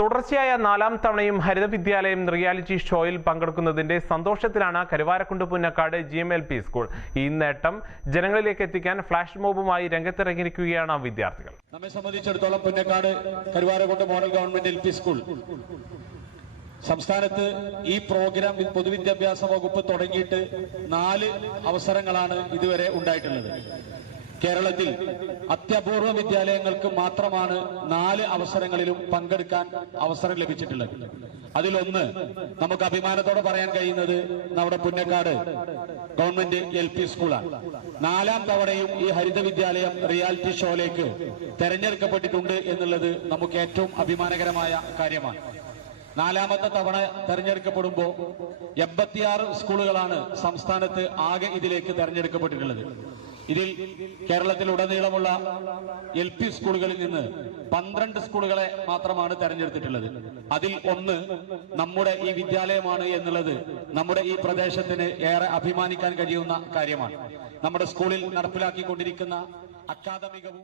തുടർച്ചയായ നാലാം തവണയും ഹരിത വിദ്യാലയം റിയാലിറ്റി ഷോയിൽ പങ്കെടുക്കുന്നതിന്റെ സന്തോഷത്തിലാണ് Karuvarakundu Punnakkad G M L P school. ഈ നേട്ടം ജനങ്ങളിലേക്ക് എത്തിക്കാൻ ഫ്ലാഷ് മോബുമായി രംഗത്തിറങ്ങിയിരിക്കുകയാണ് വിദ്യാർത്ഥികൾ. നമ്മെ സംബന്ധിച്ചിടത്തോളം Punnakkad Karuvarakundu model government L P school. സംസ്ഥാനത്ത് ഈ പ്രോഗ്രാം പൊതുവിദ്യാഭ്യാസ വകുപ്പ് തുടങ്ങിയിട്ട് നാല് അവസരങ്ങളാണ് ഇതുവരെ ഉണ്ടായിട്ടുള്ളത്. കേരളത്തിൽ അത്യപൂർവ വിദ്യാലയങ്ങൾക്ക് മാത്രമാണ് നാല് അവസരങ്ങളിലും പങ്കെടുക്കാൻ അവസരം ലഭിച്ചിട്ടുള്ളത്. അതിലൊന്ന് നമുക്ക് അഭിമാനത്തോടെ പറയാൻ കഴിയുന്നത് നമ്മുടെ പുന്നക്കാട് ഗവൺമെന്റ് എൽ പി സ്കൂളാണ്. നാലാം തവണയും ഈ ഹരിത വിദ്യാലയം റിയാലിറ്റി ഷോയിലേക്ക് തെരഞ്ഞെടുക്കപ്പെട്ടിട്ടുണ്ട് എന്നുള്ളത് നമുക്ക് ഏറ്റവും അഭിമാനകരമായ കാര്യമാണ്. നാലാമത്തെ തവണ തെരഞ്ഞെടുക്കപ്പെടുമ്പോൾ എൺപത്തിയാറ് സ്കൂളുകളാണ് സംസ്ഥാനത്ത് ആകെ ഇതിലേക്ക് തെരഞ്ഞെടുക്കപ്പെട്ടിട്ടുള്ളത്. ഇതിൽ കേരളത്തിലുടനീളമുള്ള എൽ പി സ്കൂളുകളിൽ നിന്ന് പന്ത്രണ്ട് സ്കൂളുകളെ മാത്രമാണ് തെരഞ്ഞെടുത്തിട്ടുള്ളത്. അതിൽ ഒന്ന് നമ്മുടെ ഈ വിദ്യാലയമാണ് എന്നുള്ളത് നമ്മുടെ ഈ പ്രദേശത്തിന് ഏറെ അഭിമാനിക്കാൻ കഴിയുന്ന കാര്യമാണ്. നമ്മുടെ സ്കൂളിൽ നടപ്പിലാക്കിക്കൊണ്ടിരിക്കുന്ന അക്കാദമികവും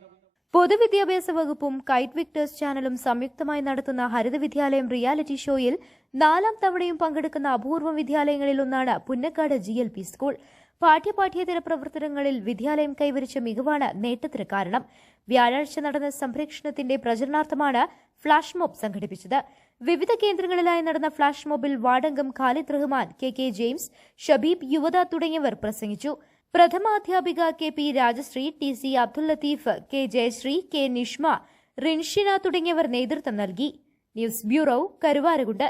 പൊതുവിദ്യാഭ്യാസ വകുപ്പും കൈറ്റ് വിക്ടേഴ്സ് ചാനലും സംയുക്തമായി നടത്തുന്ന ഹരിത വിദ്യാലയം റിയാലിറ്റി ഷോയിൽ നാലാം തവണയും പങ്കെടുക്കുന്ന അപൂർവ വിദ്യാലയങ്ങളിൽ ഒന്നാണ് പുന്നക്കാട് ജി സ്കൂൾ. പാഠ്യപാഠ്യേതര പ്രവർത്തനങ്ങളിൽ വിദ്യാലയം കൈവരിച്ച മികവാണ് നേട്ടത്തിന് കാരണം. വ്യാഴാഴ്ച നടന്ന സംരക്ഷണത്തിന്റെ പ്രചരണാർത്ഥമാണ് ഫ്ളാഷ് മോബ് സംഘടിപ്പിച്ചത്. വിവിധ കേന്ദ്രങ്ങളിലായി നടന്ന ഫ്ളാഷ് മോബിൽ വാർഡംഗം Khalid Rahman K K James Shabeeb Yuvatha തുടങ്ങിയവർ പ്രസംഗിച്ചു. പ്രഥമാധ്യാപിക K P Rajasree T C Abdul Latheef K Jayasree K Nishma Rinshina തുടങ്ങിയവർ നേതൃത്വം നൽകി. News bureau Karuvarakundu.